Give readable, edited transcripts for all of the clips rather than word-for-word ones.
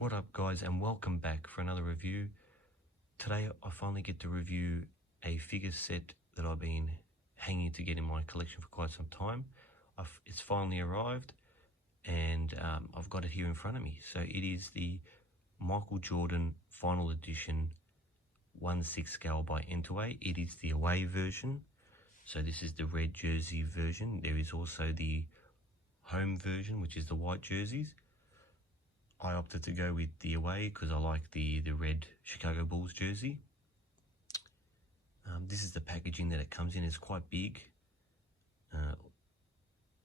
What up guys, and welcome back for another review. Today I finally get to review a figure set that I've been hanging to get in my collection for quite some time. It's finally arrived, and I've got it here in front of me. So it is the Michael Jordan Final Edition 1/6 scale by Enterbay. It is the away version. So this is the red jersey version. There is also the home version, which is the white jerseys. I opted to go with the away because I like the red Chicago Bulls jersey. This is the packaging that it comes in. It's quite big.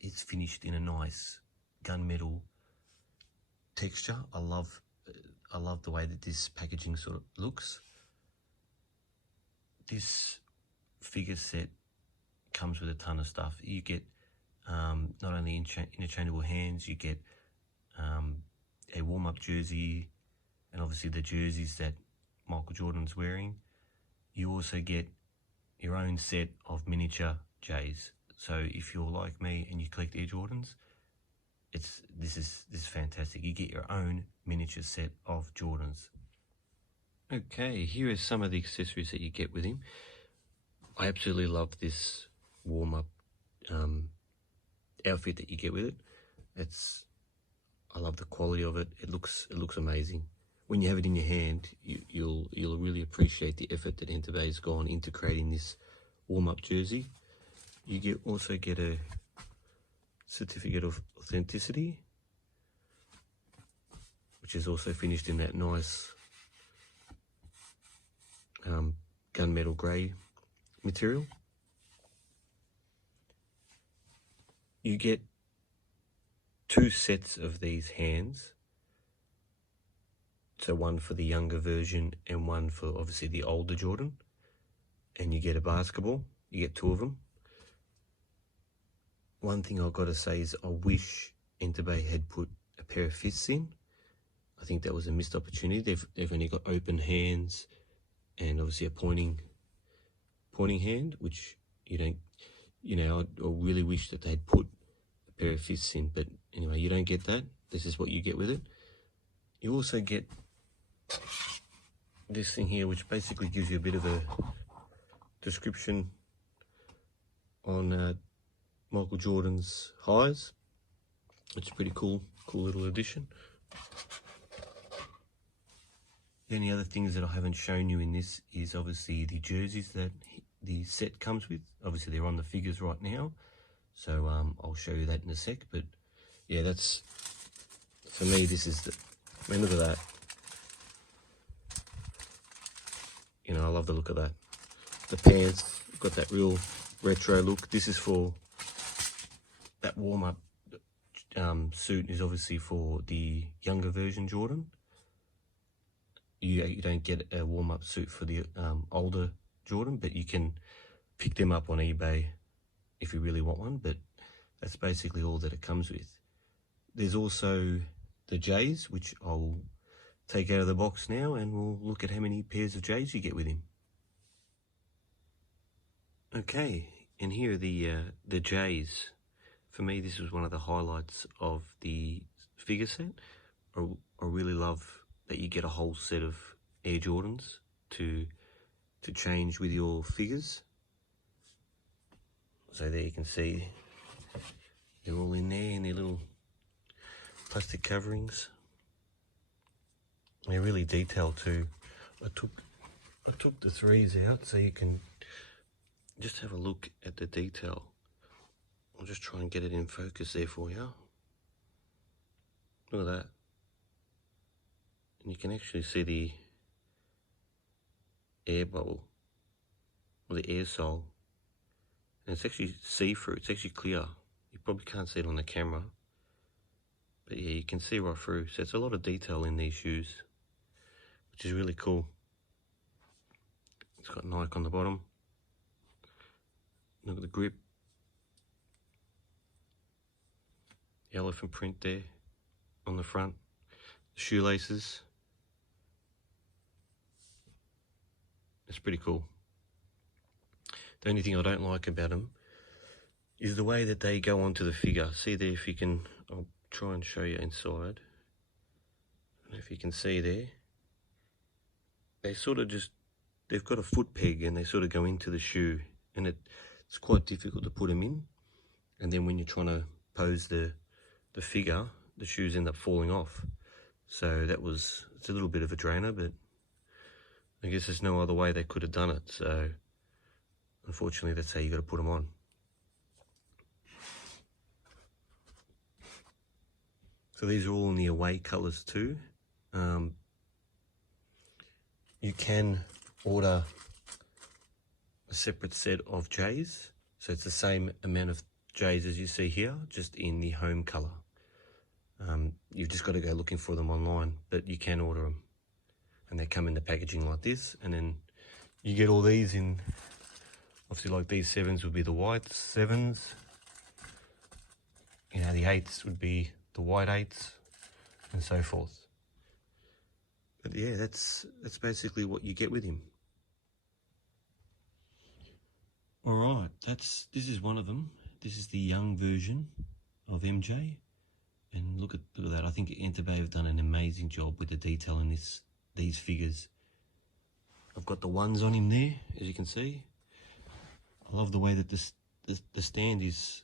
It's finished in a nice gunmetal texture. I love the way that this packaging sort of looks. This figure set comes with a ton of stuff. You get not only interchangeable hands, you get a warm-up jersey, and obviously the jerseys that Michael Jordan's wearing. You also get your own set of miniature J's. So if you're like me and you collect Air Jordans, this is fantastic. You get your own miniature set of Jordans. Okay, here are some of the accessories that you get with him. I absolutely love this warm-up outfit that you get with it. I love the quality of it. It looks amazing. When you have it in your hand, you'll really appreciate the effort that Enterbay has gone into creating this warm-up jersey. You also get a certificate of authenticity, which is also finished in that nice gunmetal grey material. You get 2 sets of these hands, so one for the younger version and one for obviously the older Jordan, and you get a basketball. You get 2 of them. One thing I've got to say is I wish Enterbay had put a pair of fists in. I think that was a missed opportunity. They've only got open hands and obviously a pointing hand, which you don't, I really wish that they'd put a pair of fists in, but anyway, you don't get that. This is what you get with it. You also get this thing here, which basically gives you a bit of a description on Michael Jordan's highs. It's a pretty cool little addition. The only other things that I haven't shown you in this is obviously the jerseys that the set comes with. Obviously they're on the figures right now, so I'll show you that in a sec. But yeah, that's, for me, this is look at that. I love the look of that. The pants, got that real retro look. This is for that warm-up suit is obviously for the younger version Jordan. You don't get a warm-up suit for the older Jordan, but you can pick them up on eBay if you really want one. But that's basically all that it comes with. There's also the J's, which I'll take out of the box now, and we'll look at how many pairs of J's you get with him. Okay, and here are the J's. For me, this was one of the highlights of the figure set. I really love that you get a whole set of Air Jordans to change with your figures. So there you can see they're all in there in their little plastic coverings. They're really detailed too. I took the 3s out so you can just have a look at the detail. I'll just try and get it in focus there for you. Look at that. And you can actually see the air bubble, or the air sole. And it's actually see-through, it's actually clear. You probably can't see it on the camera, but yeah, you can see right through. So it's a lot of detail in these shoes, which is really cool. It's got Nike on the bottom. Look at the grip. The elephant print there on the front. The shoelaces. It's pretty cool. The only thing I don't like about them is the way that they go onto the figure. See there, if you can, I'll try and show you inside. If you can see there, they sort of just, they've got a foot peg and they sort of go into the shoe, and it's quite difficult to put them in. And then when you're trying to pose the figure, the shoes end up falling off. So it's a little bit of a drainer, but I guess there's no other way they could have done it. So unfortunately, that's how you got to put them on. So these are all in the away colours too. You can order a separate set of J's. So it's the same amount of J's as you see here, just in the home colour. You've just got to go looking for them online, but you can order them. And they come in the packaging like this, and then you get all these in, obviously like these 7s would be the white 7s. You know, the 8s would be the white 8s, and so forth. But yeah, that's basically what you get with him. Alright, this is one of them. This is the young version of MJ. And look at that. I think Enterbay have done an amazing job with the detail in these figures. I've got the ones on him there, as you can see. I love the way that the stand is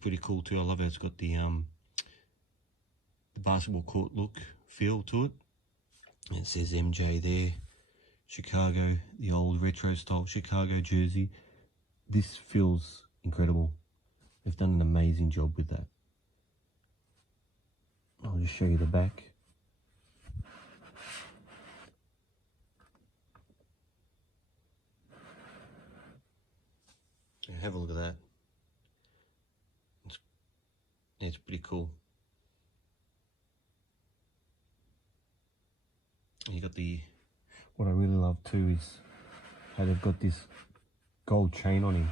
pretty cool too. I love how it's got the basketball court feel to it. And it says MJ there, Chicago, the old retro style Chicago jersey. This feels incredible. They've done an amazing job with that. I'll just show you the back. Yeah, have a look at that. It's pretty cool. And you got what I really love too is how they've got this gold chain on him.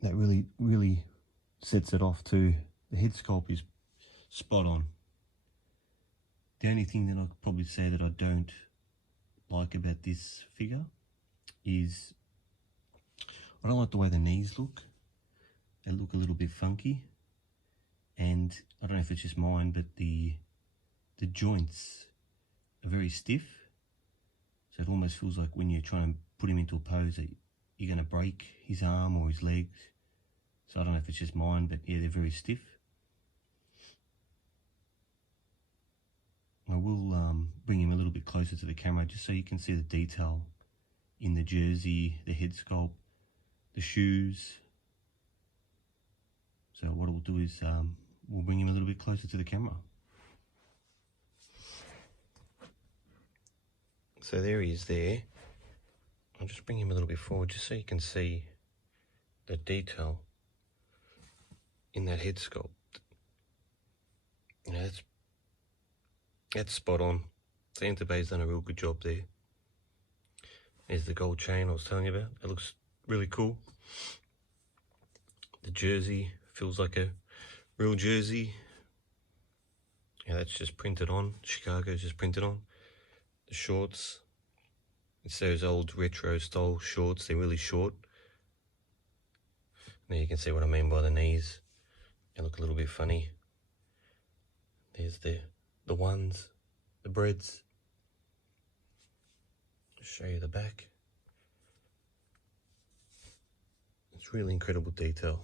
That really sets it off too. The head sculpt is spot on. The only thing that I could probably say that I don't like about this figure is I don't like the way the knees look. They look a little bit funky, and I don't know if it's just mine, but the joints are very stiff, so it almost feels like when you're trying to put him into a pose that you're going to break his arm or his legs. So I don't know if it's just mine, but yeah, they're very stiff. I will bring him a little bit closer to the camera just so you can see the detail in the jersey, the head sculpt, the shoes. So what we'll do is we'll bring him a little bit closer to the camera. So there he is there. I'll just bring him a little bit forward just so you can see the detail in that head sculpt. You know, that's spot on. So Enterbay's done a real good job there. There's the gold chain I was telling you about. It looks really cool. The jersey feels like a real jersey. Yeah, that's just printed on. Chicago's just printed on. The shorts, it's those old retro style shorts. They're really short. Now you can see what I mean by the knees. They look a little bit funny. There's the ones, the breads. I'll show you the back. It's really incredible detail.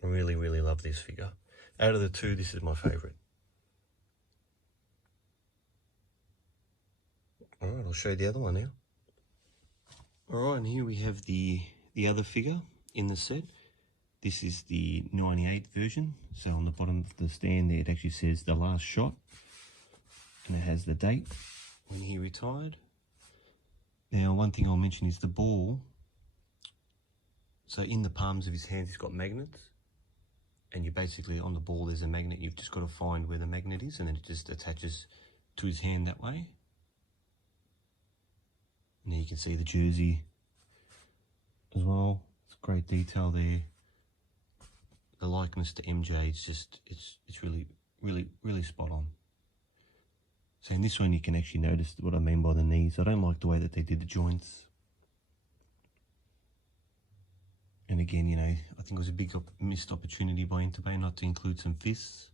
I really love this figure. Out of the two, this is my favourite. Alright, I'll show you the other one now. Alright, and here we have the other figure in the set. This is the 98 version. So on the bottom of the stand there, it actually says the last shot. And it has the date when he retired. Now, one thing I'll mention is the ball. So in the palms of his hands, he's got magnets. And you basically, on the ball, there's a magnet. You've just got to find where the magnet is, and then it just attaches to his hand that way. And there you can see the jersey as well. It's great detail there. The likeness to MJ, it's really spot on. So in this one, you can actually notice what I mean by the knees. I don't like the way that they did the joints. And again, you know, I think it was a big missed opportunity by Enterbay not to include some fists.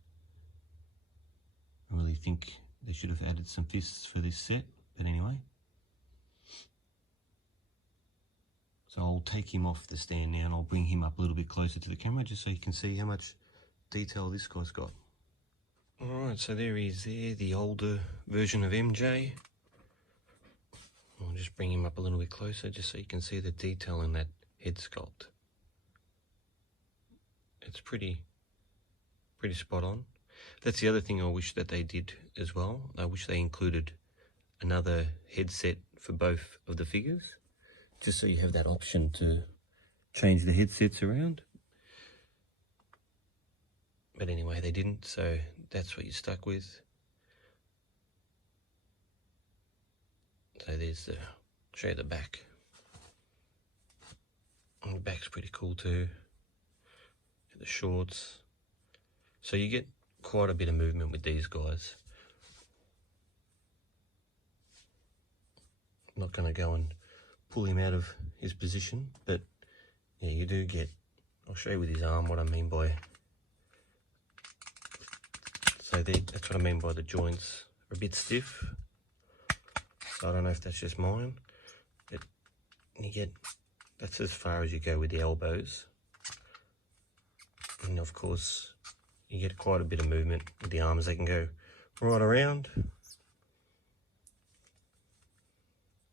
I really think they should have added some fists for this set, but anyway. So I'll take him off the stand now and I'll bring him up a little bit closer to the camera just so you can see how much detail this guy's got. Alright, so there he is there, the older version of MJ. I'll just bring him up a little bit closer just so you can see the detail in that head sculpt. It's pretty spot on. That's the other thing I wish that they did as well. I wish they included another headset for both of the figures, just so you have that option to change the headsets around. But anyway, they didn't, so that's what you're stuck with. So there's the, show you the back. And the back's pretty cool too. The shorts. So you get quite a bit of movement with these guys. I'm not going to go and pull him out of his position, but yeah, you do get, I'll show you with his arm what I mean by, so that's what I mean by the joints are a bit stiff. So I don't know if that's just mine, but you get, that's as far as you go with the elbows. And of course, you get quite a bit of movement with the arms. They can go right around.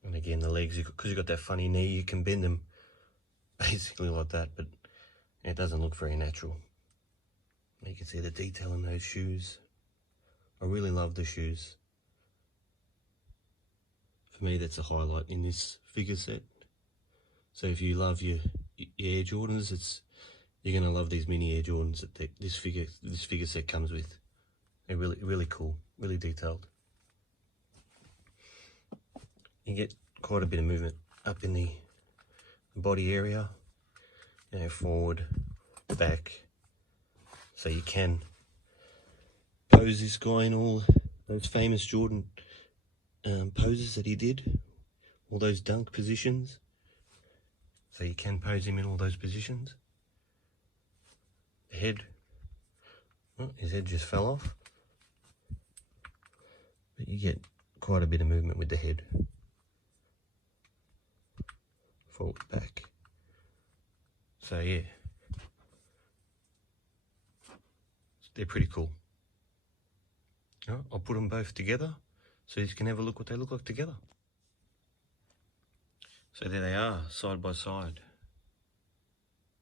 And again, the legs, because you've got that funny knee, you can bend them basically like that, but it doesn't look very natural. You can see the detail in those shoes. I really love the shoes. For me, that's a highlight in this figure set. So if you love your Air Jordans, you're going to love these mini Air Jordans that this figure set comes with. They're really cool, really detailed. You get quite a bit of movement up in the body area, you know, forward, back. So you can pose this guy in all those famous Jordan poses that he did, all those dunk positions. So you can pose him in all those positions. The head, oh, his head just fell off. But you get quite a bit of movement with the head. Forward, back. So yeah, they're pretty cool. I'll put them both together so you can have a look what they look like together. So there they are, side by side.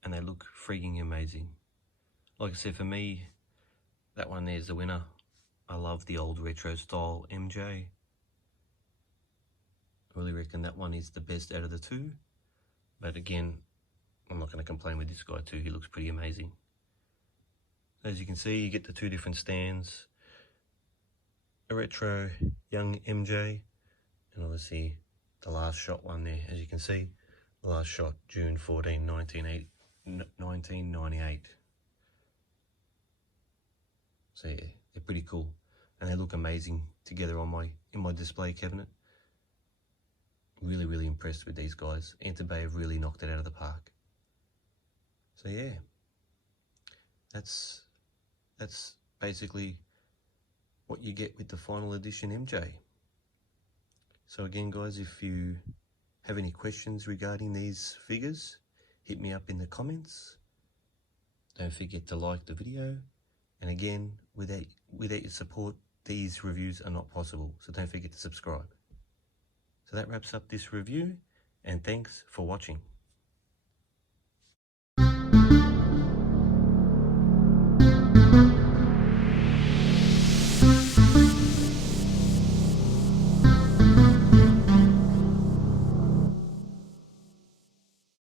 And they look freaking amazing. Like I said, for me, that one there's the winner. I love the old retro style MJ. I really reckon that one is the best out of the two. But again, I'm not going to complain with this guy too. He looks pretty amazing. As you can see, you get the two different stands. A retro young MJ, and obviously the last shot one there. As you can see, the last shot, June 14, 1998. So yeah, they're pretty cool. And they look amazing together in my display cabinet. Really impressed with these guys. Enterbay have really knocked it out of the park. So yeah, that's basically what you get with the final edition MJ. So again guys, if you have any questions regarding these figures, hit me up in the comments. Don't forget to like the video. And again, without your support, these reviews are not possible. So don't forget to subscribe. So that wraps up this review, and thanks for watching.